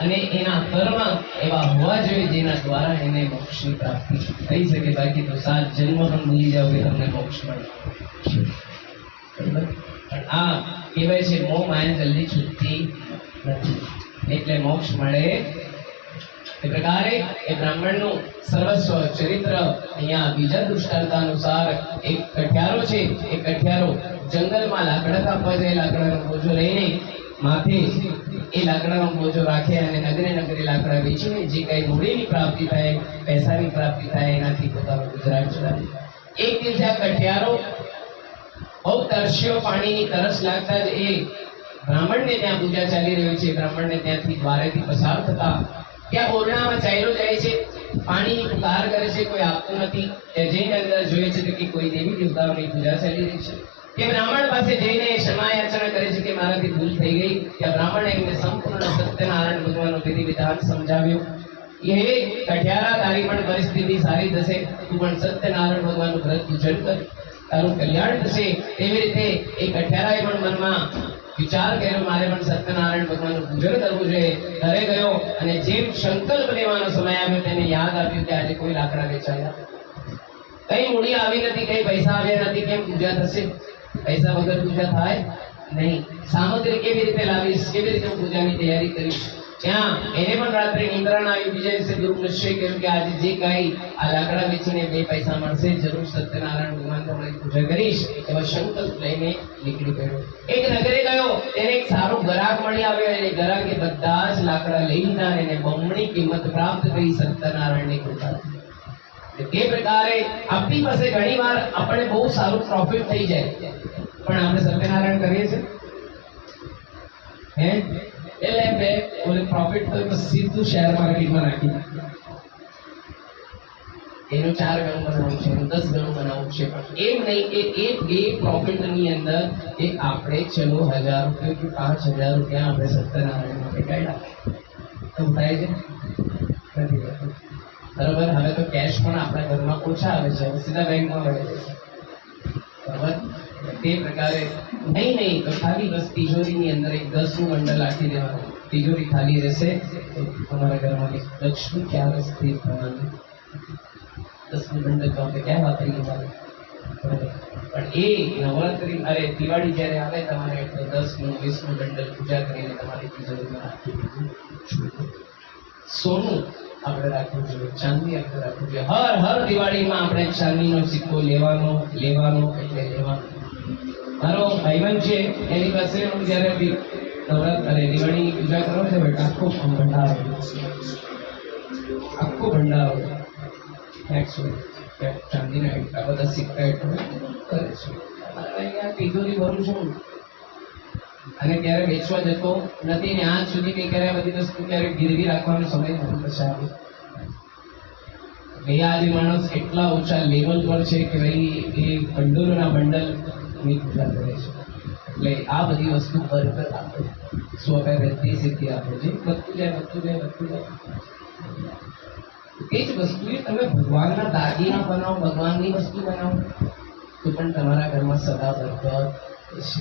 અને એના કર્મ એવા હોવા જોઈએ જેના દ્વારા એને મોક્ષની પ્રાપ્તિ થઈ શકે. બાકી તો 7 જન્મ પણ ભૂલી જાવ કે તમને મોક્ષ મળે. બરાબર? પણ આ કહેવાય છે મોહ માયા જલ્દી છૂટતી નથી, એટલે મોક્ષ મળે. એ પ્રકારે એ બ્રાહ્મણનું સર્વસ્વ ચરિત્ર અહીંયા બીજા દૃષ્ટાંત અનુસાર એક કઠિયારો છે. એ કઠિયારો જંગલમાં લાકડા કાપવા જાય, લાકડાનો બોજો લઈને માથે એ લાકડાનો બોજો રાખે અને નગરે નગરે લાકડા વેચીને જે કઈ મૂડીની પ્રાપ્તિ થાય, પૈસાની પ્રાપ્તિ થાય, એનાથી પોતાનું ગુજરાન ચલાવે. એક દિવસે આ કઠિયારો બહુ તરસ્યો, પાણીની તરસ લાગતા જ એ બ્રાહ્મણને ત્યાં પૂજા ચાલી રહી છે. બ્રાહ્મણને ત્યાંથી દ્વારેથી પસાર થતા ત્યાં ઓરડામાં ચાલ્યો જાય છે, પાણીની પુકાર કરે છે, કોઈ આપતું નથી. ત્યાં જઈને અંદર જોઈએ છે કે કોઈ દેવી દેવતાઓની પૂજા ચાલી રહી છે. તે બ્રાહ્મણ પાસે જઈને ક્ષમા યાચના કરે છે કે મારાથી ભૂલ થઈ ગઈ. ત્યાં બ્રાહ્મણે એમને સંપૂર્ણ સત્યનારાયણ ભગવાનનો વિધિ વિધાન સમજાવ્યું. એ કઠિયારા, તારી પણ પરિસ્થિતિ સારી થશે, તું પણ સત્યનારાયણ ભગવાનનું વ્રત પૂજન કર, તારું કલ્યાણ થશે. એવી રીતે એ કઠિયારાએ પણ મનમાં વિચાર કર્યો, મારે પણ સત્યનારાયણ ભગવાનનું પૂજન કરવું જોઈએ. ઘરે ગયો અને જેમ સંકલ્પ લેવાનો સમય આવ્યો તેને યાદ આવ્યું કે આજે કોઈ લાકડા વેચાયા, કઈ મૂડી આવી નથી, કઈ પૈસા આવ્યા નથી, કેમ પૂજા થશે? પૈસા વગર પૂજા થાય નહીં. સામગ્રી કેવી રીતે લાવીશ, કેવી રીતે પૂજાની તૈયારી કરીશ? ત્યાં એને પણ રાત્રે નિંદ્રા ના આવી. બીજા દિવસે ગુરુ નિશ્ચય કર્યો કે આજે જે કાંઈ આ લાકડા વેચીને 2 પૈસા મળશે, જરૂર સત્યનારાયણ ભગવાન તમારી પૂજા કરીશ, એવો સંકલ્પ લઈને નીકળી પડ્યો. એક નગરે ગયો, તેને એક સારો ગ્રાહક મળી આવ્યો. એને ગ્રાહકે બધા જ લાકડા લઈ લીધા અને એને બમણી કિંમત પ્રાપ્ત કરી સત્યનારાયણની કૃપાથી. તે પ્રકારે આપણી પાસે ઘણીવાર આપણે બહુ સારું પ્રોફિટ થઈ જાય, પણ આપણે સત્યનારાયણ કરીએ છીએ હે? એટલે આપણે ઓલે પ્રોફિટ તો સીધું શેર માર્કેટમાં નાખી, એનું 4 ગણું બનાવવું છે, એનું 10 ગણું બનાવવું છે. પણ એમ નહીં કે એ પ્રોફિટની અંદર એ આપણે ચલો 1000 રૂપિયા કે 5000 રૂપિયા આપણે સત્યનારાયણ માટે કાઢ્યા તો થાય છે નથી થતું. બરાબર? હવે તો કેશ પણ આપણા ઘરમાં ઓછા આવે છે, સીધા બેંકમાં વળે છે. બરાબર? તે પ્રકારે નહીં તો ખાલી બસ તિજોરીની અંદર એક 10નું બંડલ રાખી દેવાનું. તિજોરી ખાલી રહેશે તો તમારા ઘરમાંથી લક્ષ્મી ક્યારે સ્થિર થવાની. 10નું બંડલ તો આપણે ક્યાં વાપરી લેવાનું? પણ એ નવરાત્રી, અરે દિવાળી જ્યારે આવે તમારે 10નું 20નું બંડલ પૂજા કરીને તમારી તિજોરીમાં રાખી દીધું. સોનું આપણે રાખવું જોઈએ, ચાંદી આપણે રાખવું જોઈએ. હર દિવાળીમાં આપણે ચાંદીનો સિક્કો લેવાનો એટલે લેવાનો. મારો ભાઈબંધ છે, એની પાસે હું જ્યારે દિવાળીની પૂજા કરો છો બેટા, આખો ભંડારો ચાંદીના એટલા બધા સિક્કા કરે છે. અહીંયા તિજોરી ભરું છું અને ક્યારે વેચવા જતો નથી ને આજ સુધી મેં ક્યારે બધી વસ્તુ ક્યારે ગીરવી રાખવાનો સમય નથી બચાવ્યો. આજે માણસ એટલા ઓછા લેવલ પર છે કે ભાઈ એ બંડલોના બંડલ ની પૂજા કરે છે. એટલે આ બધી વસ્તુ બરકત આપે, સ્વભાવથી સિદ્ધિ આપે છે. વધતું જાય. એ જ વસ્તુ તમે ભગવાનના દાગીના બનાવો, ભગવાનની વસ્તુ બનાવો તો પણ તમારા ઘરમાં સદા બરકત છે.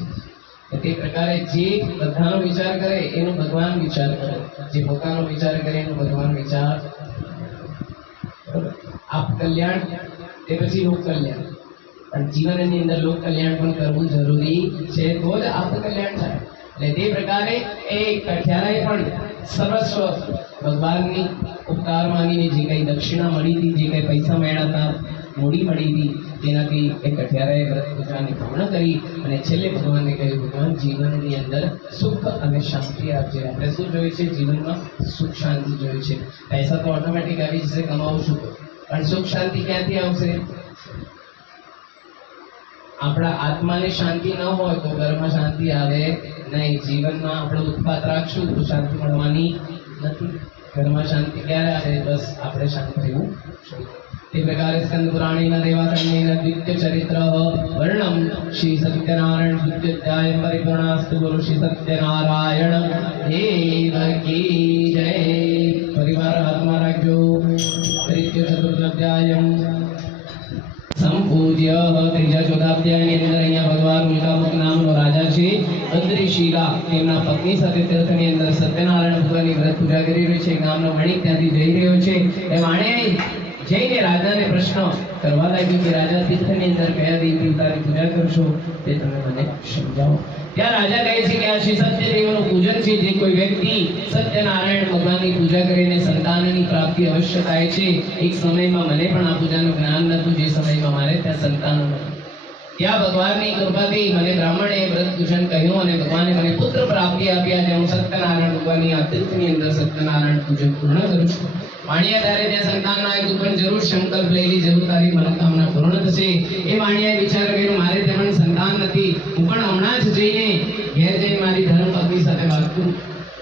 તે પ્રકારે જે બધાનો વિચાર કરે એનો ભગવાન વિચાર કરે, જે પોતાનો વિચાર કરે એનો ભગવાન વિચાર. આપ કલ્યાણ તે પછી લોક કલ્યાણ, પણ જીવનની અંદર લોક કલ્યાણ પણ કરવું જરૂરી છે, તો જ આપ કલ્યાણ થાય. એટલે તે પ્રકારે એ કઠિયારાએ પણ સર્વસ્વ ભગવાનની ઉપકાર માંગીને જે કઈ દક્ષિણા મળી હતી, જે કઈ પૈસા મળ્યા હતા, મૂડી મળી હતી, તેનાથી એ કઠિયારાએ વ્રત પૂજાની પૂર્ણ કરી અને છેલ્લે ભગવાનને કહ્યું, ભગવાન જીવનની અંદર સુખ અને શાંતિ આપજે. આપણે શું જોઈએ છે જીવનમાં? સુખ શાંતિ જોઈએ છે. પૈસા તો ઓટોમેટિક આવી જશે, કમાવું છું, પણ સુખ શાંતિ ક્યાંથી આવશે? આપણા આત્માને શાંતિ ન હોય તો ઘરમાં શાંતિ આવે નહીં. જીવનમાં આપણે ઉત્પાત રાખશું તો શાંતિ મળવાની નથી. ઘરમાં શાંતિ ક્યારે આવે? બસ આપણે શાંત રહેવું જોઈએ. તે પ્રકારે સ્કંદ પુરાણેના દેવાકર્ણેના દ્વિત્ય ચરિત્ર વર્ણમ શ્રી સત્યનારાયણ દ્વિત્યોધ્યાય પરિપૂર્ણાસ્તુ. બોલો શ્રી સત્યનારાયણ દેવ કી જય. પરિવાર હાથમાં રાખજો. તૃતીય ચતુર્થોધ્યાય સંપૂજ્ય. ત્રીજા ચોથા અધ્યાયની અંદર અહીંયા ભગવાન ઉલ્કામુખ નામનો રાજા છે, બદ્રી શીલા તેમના પત્ની સાથે તીર્થની અંદર સત્યનારાયણ ભગવાનની વ્રત પૂજા કરી રહ્યો છે. ગામનો વણિક ત્યાંથી જઈ રહ્યો છે. એ વાણિયાએ જઈને રાજાને પ્રશ્ન કરવા લાગ્યો કે રાજા, તીર્થની અંદર કયા દેવી દેવતાની પૂજા કરશો તે તમે મને સમજાવો. ત્યાં રાજા કહે છે કે આ શ્રી સત્યદેવનું પૂજન છે. જે કોઈ વ્યક્તિ સત્યનારાયણ ભગવાનની પૂજા કરીને સંતાનની પ્રાપ્તિ અવશ્ય થાય છે. એક સમયમાં મને પણ આ પૂજાનું જ્ઞાન નહોતું, જે સમયમાં મારે ત્યાં સંતાનો નહોતા. ત્યાં ભગવાનની કૃપાથી મને બ્રાહ્મણે વ્રત પૂજન કહ્યું અને ભગવાને મને પુત્ર પ્રાપ્તિ આપી. આજે હું સત્યનારાયણ ભગવાનની આ તીર્થની અંદર સત્યનારાયણ પૂજન પૂર્ણ કરું છું. વાણિયા ત્યારે ત્યાં સંતાનના એક ઉપર જરૂર સંકલ્પ લઈ લી, જરૂર તારી મનોકામના પૂર્ણ થશે. એ વાણિયાએ વિચાર કર્યો, મારે ત્યાં પણ સંતાન નથી, હું પણ હમણાં જ જઈને ઘેર જઈને મારી ધર્મપત્ની સાથે વાત કરું.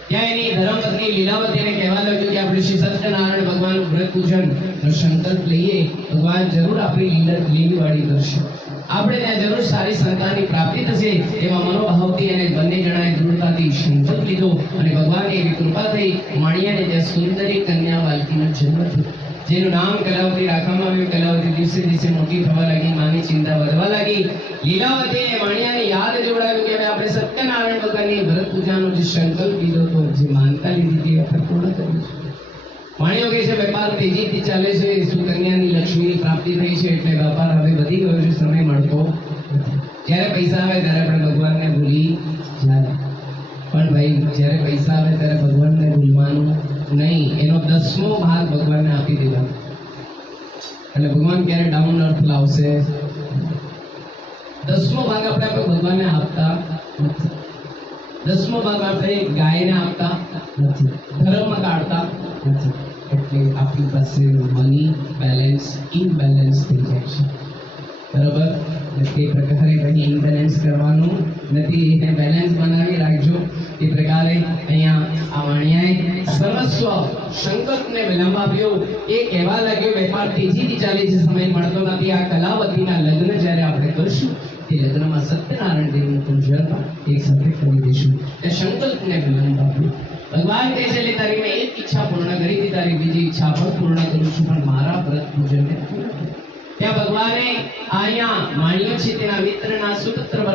ત્યાં એની ધર્મપત્ની લીલાવતીને કહેવા લાગ્યું કે આપણે શ્રી સત્યનારાયણ ભગવાનનું વ્રત પૂજનનો સંકલ્પ લઈએ, ભગવાન જરૂર આપણી લીલીવાડી કરશે. આપણે ત્યાં જરૂર સારી સંતાનની પ્રાપ્તિ થશે. એવા મનોભાવથી અને બંને જણાએ દૃઢતાથી સંકલ્પ લીધો અને ભગવાનની એવી કૃપા થઈ. વાણિયાને ત્યાં સુંદરી કન્યા બાલકીનો જન્મ થયો, જેનું નામ કલાવતી રાખવામાં આવ્યું. કલાવતી દિવસે દિવસે મોટી થવા લાગી, માની ચિંતા વધવા લાગી. લીલાવતીએ વાણિયાને યાદ જોડાયું કે હવે આપણે સત્યનારાયણ ભગવાનની વ્રત પૂજાનો જે સંકલ્પ લીધો હતો, જે માનતા લીધી હતી, આપણે પૂર્ણ કરીશું. વાણિયો કહે છે, વેપાર તેજીથી ચાલે છે, સુકન્યાની લક્ષ્મીની પ્રાપ્તિ થઈ છે, એટલે વેપાર હવે વધી ગયો છે, સમય મળતો નથી. જ્યારે પૈસા આવે ત્યારે આપણે ભગવાનને ભૂલી જાય, પણ ભાઈ જ્યારે પૈસા આવે ત્યારે ભગવાનને ભૂલવાનું નહીં. એનો 10મો ભાગ ભગવાનને આપી દેવાનો. એટલે ભગવાન ક્યારે ડાઉન અર્થ લાવશે? 10મો ભાગ આપણે ભગવાનને આપતા નથી. 10મો ભાગ આપણે ગાયને આપતા નથી, ધર્મમાં કાઢતા નથી. એટલે આપણી પાસે મની બેલેન્સ ઇનબેલેન્સ થઈ જાય છે. બરાબર? તે પ્રકારે કંઈ ઇનબેલેન્સ કરવાનું નથી, એને બેલેન્સ બનાવી રાખજો. એ પ્રકારે અહીંયા આ વાણિયાએ સર્વસ્વ સંકલ્પને વિલંબ આપ્યો. એ કહેવા લાગ્યો, વેપાર તેજીથી ચાલે છે, સમય મળતો નથી. આ કલાવતીના લગ્ન જ્યારે આપણે કરશું, તે લગ્નમાં સત્યનારાયણ દેવનું પૂજન એક સાથે કરી દઈશું. એ સંકલ્પને વિલંબ આપ્યો. ભગવાન કહે છે, એટલે તારી મેં એક ઈચ્છા પૂર્ણ કરી હતી, તારી બીજી ઈચ્છા પણ પૂર્ણ કરું છું, પણ મારા વ્રત પૂજનને પૂર્ણ કર. ત્યાં ભગવાને અહીંયા વાણિયો છે તેના મિત્રના સુપુત્ર